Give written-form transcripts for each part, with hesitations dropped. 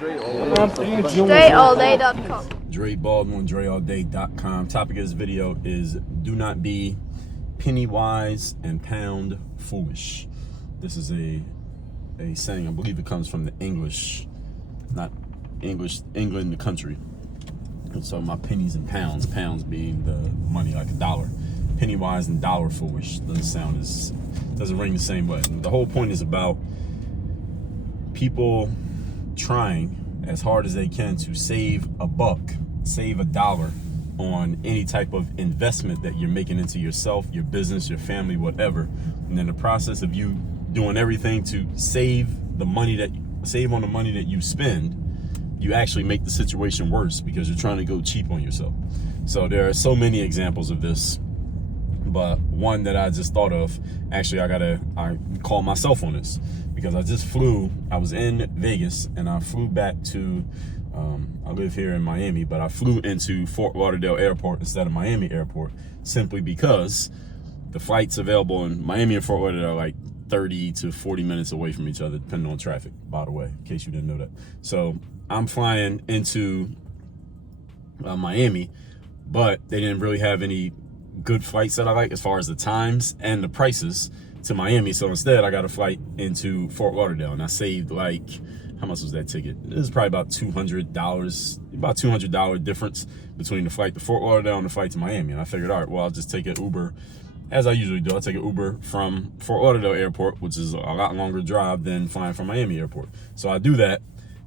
DreAllDay.com. Dre Baldwin, DreAllDay.com. Topic of this video is do not be penny wise and pound foolish. This is a saying, I believe it comes from the English, not English, England, the country. So my pennies and pounds being the money, like a dollar. Penny wise and dollar foolish doesn't ring the same way. The whole point is about people trying as hard as they can to save a buck, save a dollar on any type of investment that you're making into yourself, your business, your family, whatever. And in the process of you doing everything to save on the money that you spend, you actually make the situation worse because you're trying to go cheap on yourself. So there are so many examples of this, but one that I just thought of, actually I call myself on this because I was in Vegas and I flew back to, I live here in Miami, but I flew into Fort Lauderdale Airport instead of Miami Airport simply because the flights available in Miami and Fort Lauderdale are like 30 to 40 minutes away from each other, depending on traffic, by the way, in case you didn't know that. So I'm flying into Miami, but they didn't really have any good flights that I like as far as the times and the prices to Miami. So instead I got a flight into Fort Lauderdale and I saved like, how much was that ticket? It was probably about $200, about $200 difference between the flight to Fort Lauderdale and the flight to Miami. And I figured, all right, well, I'll just take an Uber, as I usually do. I'll take an Uber from Fort Lauderdale Airport, which is a lot longer drive than flying from Miami Airport. So I do that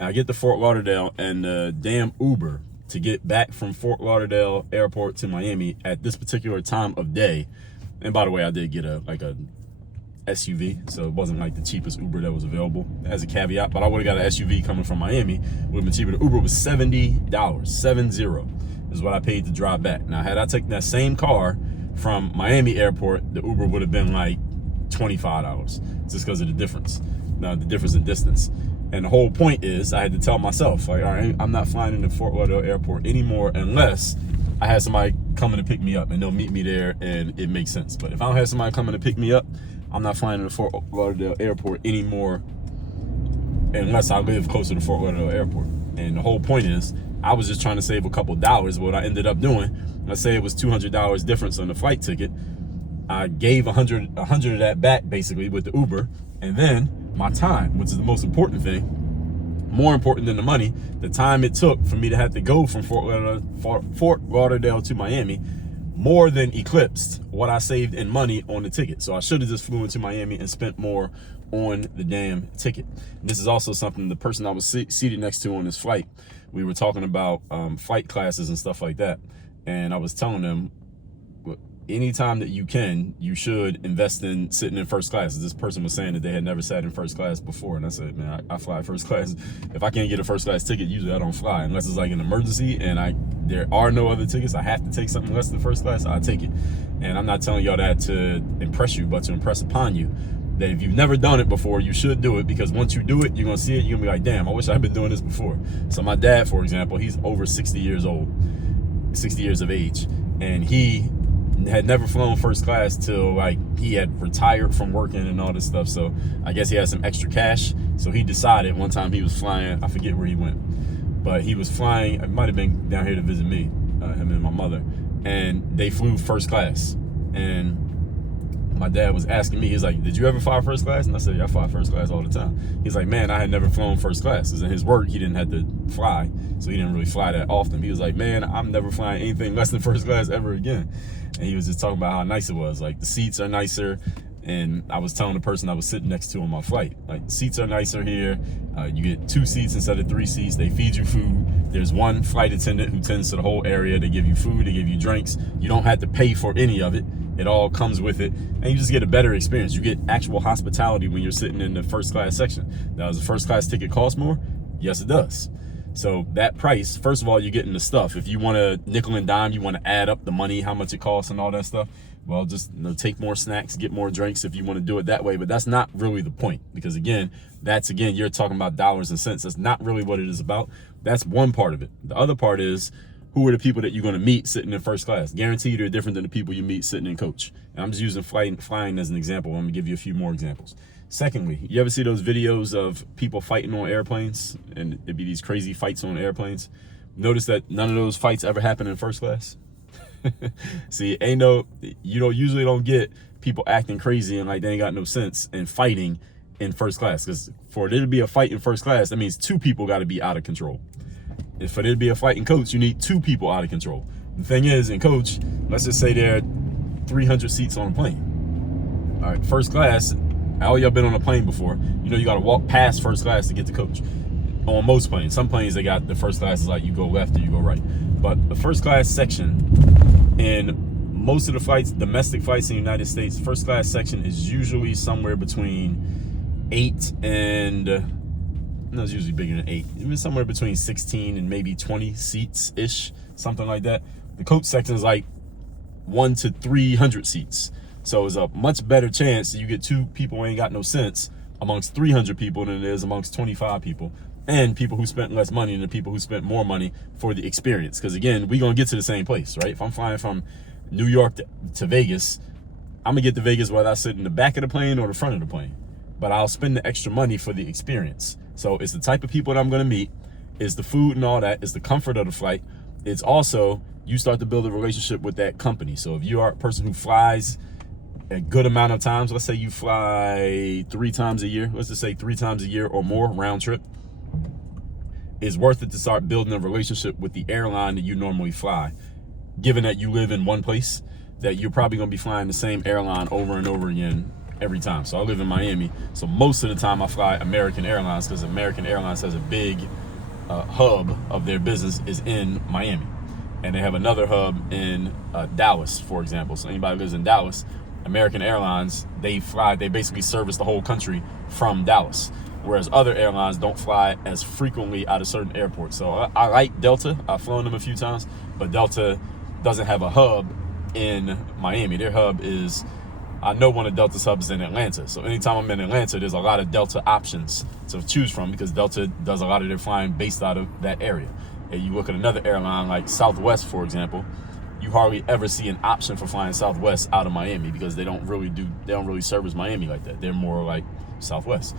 and I get to Fort Lauderdale, and the damn Uber to get back from Fort Lauderdale Airport to Miami at this particular time of day. And by the way, I did get a SUV, so it wasn't like the cheapest Uber that was available as a caveat, but I would have got an SUV coming from Miami, would have been cheaper. The Uber was $70, 70 is what I paid to drive back. Now, had I taken that same car from Miami Airport, the Uber would have been like $25 just because of the difference. Now, the difference in distance. And the whole point is I had to tell myself, like, all right, I'm not flying into Fort Lauderdale Airport anymore unless I have somebody coming to pick me up and they'll meet me there and it makes sense. But if I don't have somebody coming to pick me up, I'm not flying into Fort Lauderdale Airport anymore unless I live closer to Fort Lauderdale Airport. And the whole point is I was just trying to save a couple dollars. What I ended up doing, let's say it was $200 difference on the flight ticket. I gave 100 of that back basically with the Uber, and then my time, which is the most important thing, more important than the money, the time it took for me to have to go from Fort Lauderdale to Miami more than eclipsed what I saved in money on the ticket. So I should have just flew into Miami and spent more on the damn ticket. And this is also something the person I was seated next to on this flight, we were talking about flight classes and stuff like that. And I was telling them, anytime that you can, you should invest in sitting in first class. This person was saying that they had never sat in first class before. And I said, man, I fly first class. If I can't get a first class ticket, usually I don't fly. Unless it's like an emergency and there are no other tickets, I have to take something less than first class, I take it. And I'm not telling y'all that to impress you, but to impress upon you that if you've never done it before, you should do it, because once you do it, you're gonna see it, you're gonna be like, damn, I wish I'd been doing this before. So my dad, for example, he's over 60 years old, 60 years of age, and he had never flown first class till like he had retired from working and all this stuff. So I guess he had some extra cash. So he decided one time he was flying, I forget where he went, but he was flying, it might've been down here to visit me, him and my mother, and they flew first class. And my dad was asking me, he's like, did you ever fly first class? And I said, yeah, I fly first class all the time. He's like, man, I had never flown first class. Because in his work, he didn't have to fly, so he didn't really fly that often. He was like, man, I'm never flying anything less than first class ever again. And he was just talking about how nice it was. Like, the seats are nicer. And I was telling the person I was sitting next to on my flight, like, the seats are nicer here. You get 2 seats instead of 3 seats. They feed you food. There's one flight attendant who tends to the whole area. They give you food, they give you drinks. You don't have to pay for any of it. It all comes with it, and you just get a better experience. You get actual hospitality when you're sitting in the first class section. Now, does the first class ticket cost more? Yes, it does. So that price, first of all, you're getting the stuff. If you want to nickel and dime, you want to add up the money, how much it costs and all that stuff, well, just take more snacks, get more drinks if you want to do it that way. But that's not really the point, because again, you're talking about dollars and cents. That's not really what it is about. That's one part of it. The other part is, who are the people that you're going to meet sitting in first class? Guaranteed they're different than the people you meet sitting in coach. And I'm just using flying as an example. I'm going to give you a few more examples. Secondly, you ever see those videos of people fighting on airplanes, and it'd be these crazy fights on airplanes? Notice that none of those fights ever happen in first class. See, you usually don't get people acting crazy and like they ain't got no sense and fighting in first class, because for there to be a fight in first class, that means two people got to be out of control. If for there to be a fight in coach, you need two people out of control. The thing is, in coach, let's just say there are 300 seats on a plane. All right, first class, all y'all been on a plane before. You know you got to walk past first class to get to coach. On most planes, some planes they got the first class is like you go left or you go right. But the first class section in most of the flights, domestic flights in the United States, first class section is usually somewhere between 8 and no, it's usually bigger than 8. Even somewhere between 16 and maybe 20 seats ish, something like that. The coach section is like 1 to 300 seats. So it's a much better chance that you get two people who ain't got no sense amongst 300 people than it is amongst 25 people. And people who spent less money than the people who spent more money for the experience. Because again, we're going to get to the same place, right? If I'm flying from New York to Vegas, I'm going to get to Vegas whether I sit in the back of the plane or the front of the plane. But I'll spend the extra money for the experience. So it's the type of people that I'm going to meet. It's the food and all that. It's the comfort of the flight. It's also, you start to build a relationship with that company. So if you are a person who flies a good amount of times, let's say you fly 3 times a year. Let's just say 3 times a year or more round trip. It's worth it to start building a relationship with the airline that you normally fly. Given that you live in one place, that you're probably going to be flying the same airline over and over again every time. So I live in Miami, so most of the time I fly American Airlines because American Airlines has a big hub of their business is in Miami. And they have another hub in Dallas, for example. So anybody who lives in Dallas, American Airlines, they basically service the whole country from Dallas. Whereas other airlines don't fly as frequently out of certain airports. So I like Delta. I've flown them a few times, but Delta doesn't have a hub in Miami. Their hub is, I know one of Delta's hubs is in Atlanta. So anytime I'm in Atlanta, there's a lot of Delta options to choose from because Delta does a lot of their flying based out of that area. And you look at another airline like Southwest, for example, you hardly ever see an option for flying Southwest out of Miami because they don't really service Miami like that. They're more like Southwest.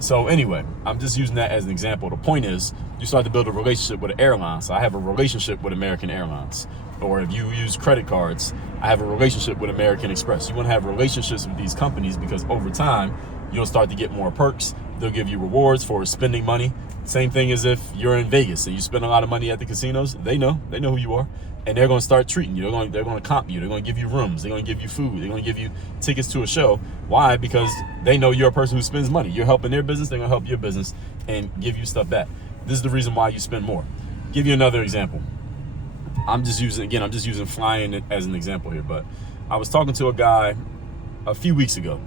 So anyway, I'm just using that as an example. The point is, you start to build a relationship with an airline. So I have a relationship with American Airlines. Or if you use credit cards, I have a relationship with American Express. You want to have relationships with these companies because over time, you'll start to get more perks. They'll give you rewards for spending money. Same thing as if you're in Vegas and you spend a lot of money at the casinos. They know who you are. And they're going to start treating you. They're going to comp you. They're going to give you rooms. They're going to give you food. They're going to give you tickets to a show. Why? Because they know you're a person who spends money. You're helping their business. They're going to help your business and give you stuff back. This is the reason why you spend more. Give you another example. I'm just using flying as an example here. But I was talking to a guy a few weeks ago,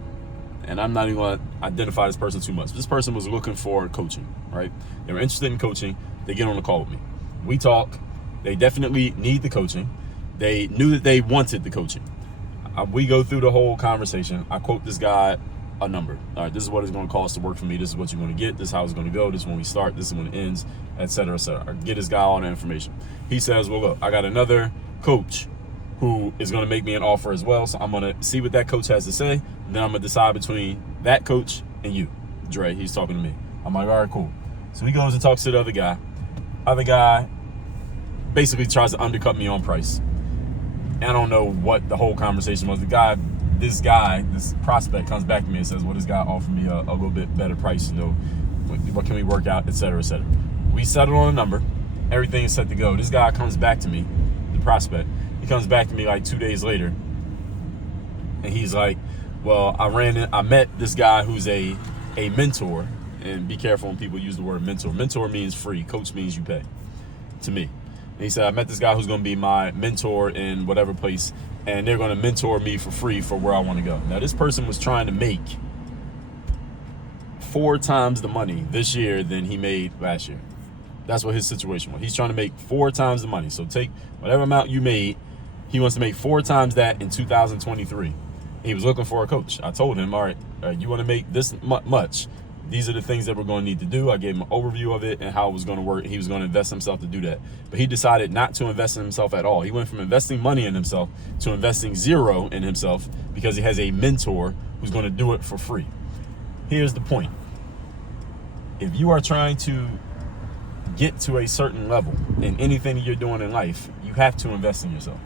and I'm not even going to identify this person too much. This person was looking for coaching, right? They were interested in coaching. They get on a call with me. We talk. They definitely need the coaching. They knew that they wanted the coaching. We go through the whole conversation. I quote this guy a number. All right, this is what it's going to cost to work for me. This is what you're going to get. This is how it's going to go. This is when we start. This is when it ends, et cetera, et cetera. I get this guy all the information. He says, well, look, I got another coach who is going to make me an offer as well. So I'm going to see what that coach has to say. And then I'm going to decide between that coach and you, Dre. He's talking to me. I'm like, all right, cool. So he goes and talks to the other guy. Other guy basically tries to undercut me on price. And I don't know what the whole conversation was. This prospect comes back to me and says, well, this guy offered me a little bit better price, what can we work out, et cetera, et cetera. We settled on a number. Everything is set to go. This guy comes back to me, the prospect. He comes back to me like 2 days later. And he's like, well, I met this guy who's a mentor. And be careful when people use the word mentor. Mentor means free. Coach means you pay, to me. And he said, I met this guy who's going to be my mentor in whatever place, and they're going to mentor me for free for where I want to go. Now, this person was trying to make 4 times the money this year than he made last year. That's what his situation was. He's trying to make 4 times the money. So take whatever amount you made, he wants to make 4 times that in 2023. He was looking for a coach. I told him, all right, you want to make this much. These are the things that we're going to need to do. I gave him an overview of it and how it was going to work. He was going to invest himself to do that. But he decided not to invest in himself at all. He went from investing money in himself to investing 0 in himself because he has a mentor who's going to do it for free. here's the point. If you are trying to get to a certain level in anything that you're doing in life, you have to invest in yourself.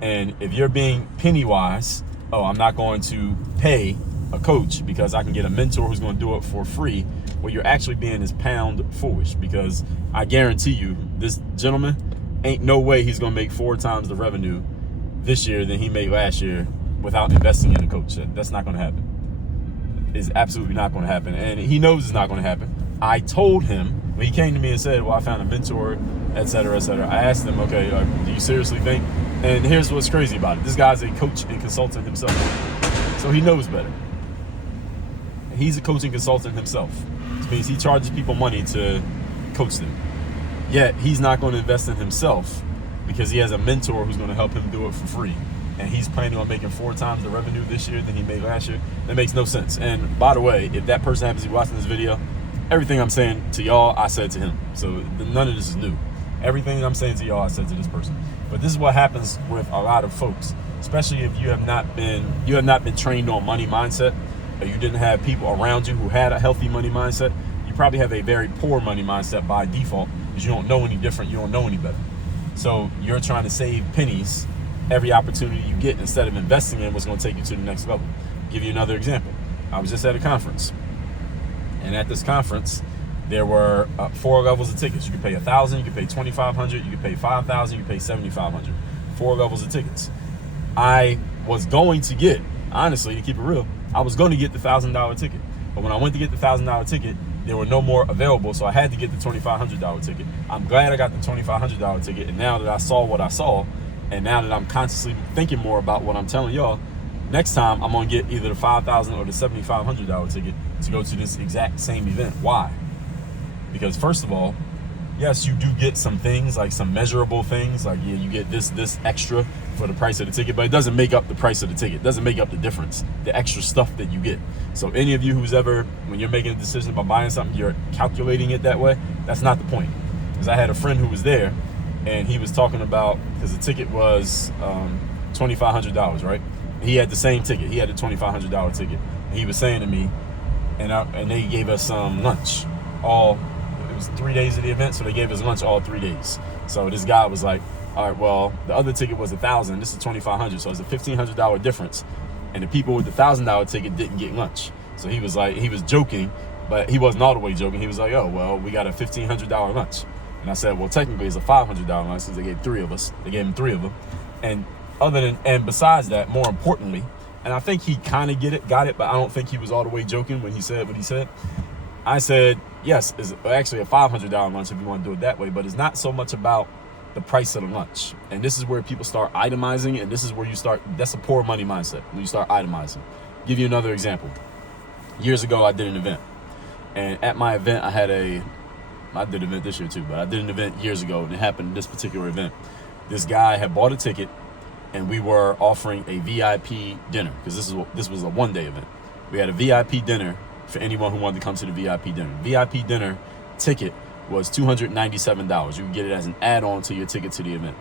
And if you're being penny wise, oh, I'm not going to pay a coach because I can get a mentor who's going to do it for free, what you're actually being is pound foolish, because I guarantee you this gentleman ain't no way he's going to make 4 times the revenue this year than he made last year without investing in a coach. That's not going to happen. It's absolutely not going to happen. And he knows it's not going to happen. I told him when he came to me and said, well, I found a mentor, et cetera, et cetera. I asked him, okay, do you seriously think? And here's what's crazy about it. This guy's a coach and consultant himself. So he knows better. He's a coaching consultant himself. Which means he charges people money to coach them. Yet he's not going to invest in himself because he has a mentor who's going to help him do it for free. And he's planning on making 4 times the revenue this year than he made last year. That makes no sense. And by the way, if that person happens to be watching this video, everything I'm saying to y'all, I said to him. So none of this is new. Everything I'm saying to y'all, I said to this person. But this is what happens with a lot of folks, especially if you have not been trained on money mindset, or you didn't have people around you who had a healthy money mindset. You probably have a very poor money mindset by default because you don't know any different. You don't know any better. So you're trying to save pennies every opportunity you get instead of investing in what's going to take you to the next level. I'll give you another example. I was just at a conference, and at this conference, there were 4 levels of tickets. You could pay $1,000, you could pay $2,500, you could pay $5,000, you could pay $7,500. 4 levels of tickets. I was going to get, honestly, to keep it real, I was going to get the $1,000 ticket. But when I went to get the $1,000 ticket, there were no more available, so I had to get the $2,500 ticket. I'm glad I got the $2,500 ticket, and now that I saw what I saw, and now that I'm consciously thinking more about what I'm telling y'all, next time I'm going to get either the $5,000 or the $7,500 ticket to go to this exact same event. Why? Because first of all, yes, you do get some things, like some measurable things, like yeah, you get this extra for the price of the ticket, but it doesn't make up the price of the ticket. It doesn't make up the difference, the extra stuff that you get. So any of you who's ever, when you're making a decision about buying something, you're calculating it that way, that's not the point. Because I had a friend who was there, and he was talking about, because the ticket was $2,500, right? He had the same ticket. He had the $2,500 ticket. And he was saying to me, and they gave us some lunch it was 3 days of the event, so they gave us lunch all 3 days. So this guy was like, all right, well, the other ticket was $1,000, this is $2,500, so it's a $1,500 difference. And the people with the $1,000 ticket didn't get lunch. So he was like, he was joking, but he wasn't all the way joking. He was like, oh, well, we got a $1,500 lunch. And I said, well, technically it's a $500 lunch since they gave 3 of us. They gave him 3 of them. And besides that, more importantly, and I think he kind of got it, but I don't think he was all the way joking when he said what he said. I said, yes, it's actually a $500 lunch if you want to do it that way, but it's not so much about the price of the lunch. And this is where people start itemizing, and this is where that's a poor money mindset, when you start itemizing. I'll give you another example. Years ago, I did an event. And at my event, I did an event this year too, but I did an event years ago, and it happened in this particular event. This guy had bought a ticket, and we were offering a VIP dinner, because this was a one-day event. We had a VIP dinner for anyone who wanted to come to the VIP dinner. VIP dinner ticket was $297. You could get it as an add-on to your ticket to the event.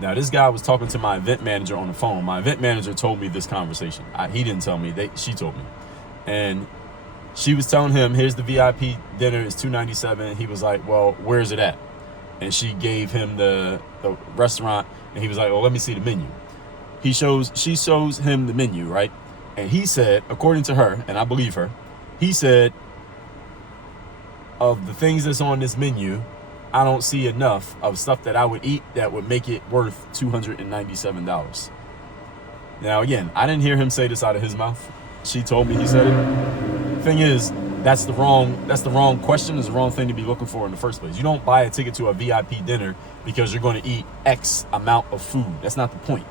Now, this guy was talking to my event manager on the phone. My event manager told me this conversation. He didn't tell me. She told me. And she was telling him, here's the VIP dinner. It's $297. He was like, well, where's it at? And she gave him the restaurant. And he was like, well, let me see the menu. She shows him the menu, right? And he said, according to her, and I believe her, he said, of the things that's on this menu, I don't see enough of stuff that I would eat that would make it worth $297. Now, again, I didn't hear him say this out of his mouth. She told me he said it. Thing is, that's the wrong question. It's the wrong thing to be looking for in the first place. You don't buy a ticket to a VIP dinner because you're going to eat X amount of food. That's not the point.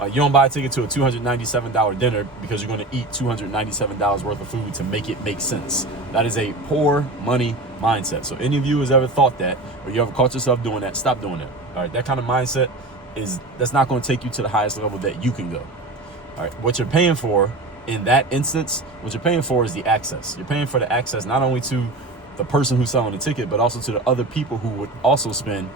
You don't buy a ticket to a $297 dinner because you're going to eat $297 worth of food to make it make sense. That is a poor money mindset. So any of you has ever thought that, or you ever caught yourself doing that, stop doing that. All right, that kind of mindset that's not going to take you to the highest level that you can go. All right, what you're paying for in that instance, what you're paying for is the access. You're paying for the access not only to the person who's selling the ticket, but also to the other people who would also spend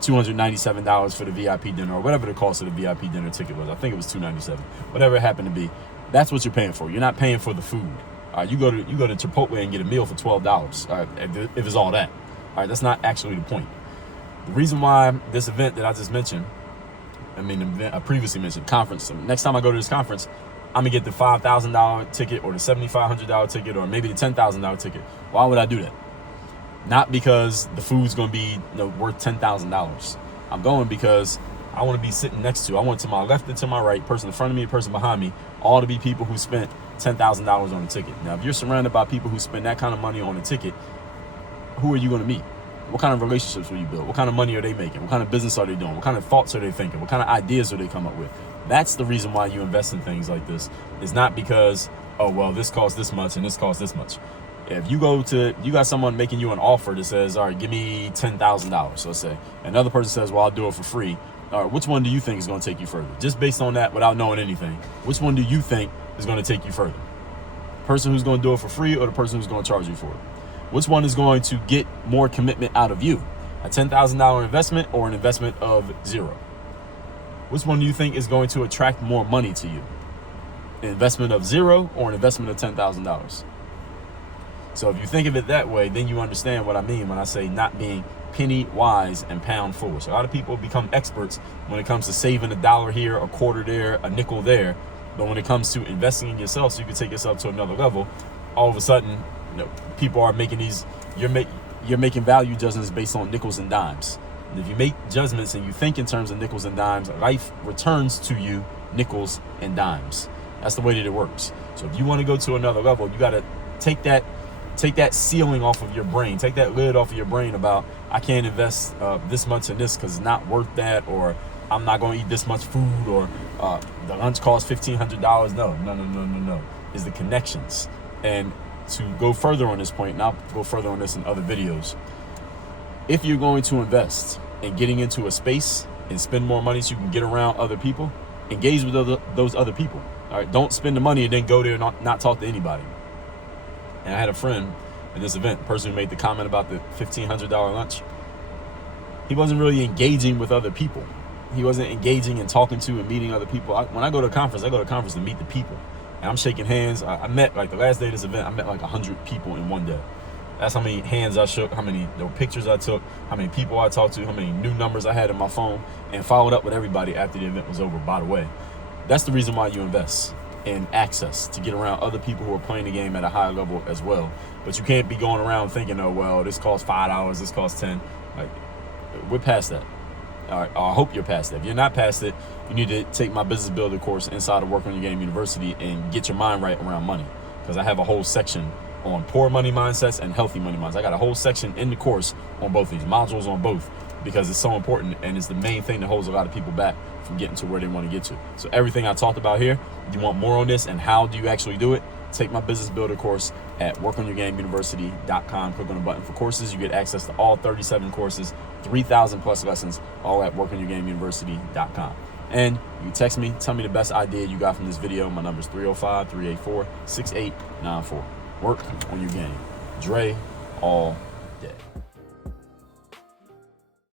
$297 for the VIP dinner, or whatever the cost of the VIP dinner ticket was. I think it was $297, whatever it happened to be. That's what you're paying for. You're not paying for the food. All right, you go to Chipotle and get a meal for $12. All right, if it's all that. All right, that's not actually the point. The reason why this event that I just mentioned, I previously mentioned, conference. So next time I go to this conference, I'm gonna get the $5,000 ticket or the $7,500 ticket or maybe the $10,000 ticket. Why would I do that? Not because the food's gonna be worth $10,000. I'm going because I want to be sitting next to. I want to my left and to my right, person in front of me, person behind me, all to be people who spent $10,000 on a ticket. Now, if you're surrounded by people who spend that kind of money on a ticket, who are you going to meet? What kind of relationships will you build? What kind of money are they making? What kind of business are they doing? What kind of thoughts are they thinking? What kind of ideas do they come up with? That's the reason why you invest in things like this. It's not because, oh, well, this costs this much and this costs this much. If you got someone making you an offer that says, all right, give me $10,000, let's say. Another person says, well, I'll do it for free. All right, which one do you think is going to take you further? Just based on that, without knowing anything, which one do you think is going to take you further? The person who's going to do it for free or the person who's going to charge you for it? Which one is going to get more commitment out of you? A $10,000 investment or an investment of zero? Which one do you think is going to attract more money to you? An investment of zero or an investment of $10,000? So if you think of it that way, then you understand what I mean when I say not being penny wise and pound foolish. A lot of people become experts when it comes to saving $1 here, a quarter there, a nickel there. But when it comes to investing in yourself so you can take yourself to another level, all of a sudden, people are making these, you're making value judgments based on nickels and dimes. And if you make judgments and you think in terms of nickels and dimes, life returns to you nickels and dimes. That's the way that it works. So if you want to go to another level, you got to take that ceiling off of your brain, take that lid off of your brain about, I can't invest this much in this because it's not worth that, or I'm not going to eat this much food, or the lunch costs $1,500. No. It's the connections. And to go further on this point, and I'll go further on this in other videos, if you're going to invest in getting into a space and spend more money so you can get around other people, engage with those other people. All right, don't spend the money and then go there and not talk to anybody. And I had a friend at this event, the person who made the comment about the $1,500 lunch. He wasn't really engaging with other people. He wasn't engaging and talking to and meeting other people. When I go to a conference, I go to a conference to meet the people. And I'm shaking hands. I met, like the last day of this event, I met like 100 people in one day. That's how many hands I shook, how many pictures I took, how many people I talked to, how many new numbers I had in my phone, and followed up with everybody after the event was over, by the way. That's the reason why you invest in access, to get around other people who are playing the game at a higher level as well. But you can't be going around thinking, oh, well, this costs $5, this costs $10. Like, we're past that. All right, I hope you're past that. If you're not past it, you need to take my business builder course inside of Work on Your Game University and get your mind right around money. Because I have a whole section on poor money mindsets and healthy money mindsets. I got a whole section in the course on both these modules, on both, because it's so important, and it's the main thing that holds a lot of people back from getting to where they want to get to. So everything I talked about here, you want more on this and how do you actually do it? Take my business builder course at workonyourgameuniversity.com. Click on the button for courses. You get access to all 37 courses, 3,000 plus lessons, all at workonyourgameuniversity.com. And you text me, tell me the best idea you got from this video. My number is 305-384-6894. Work on your game. Dre all day.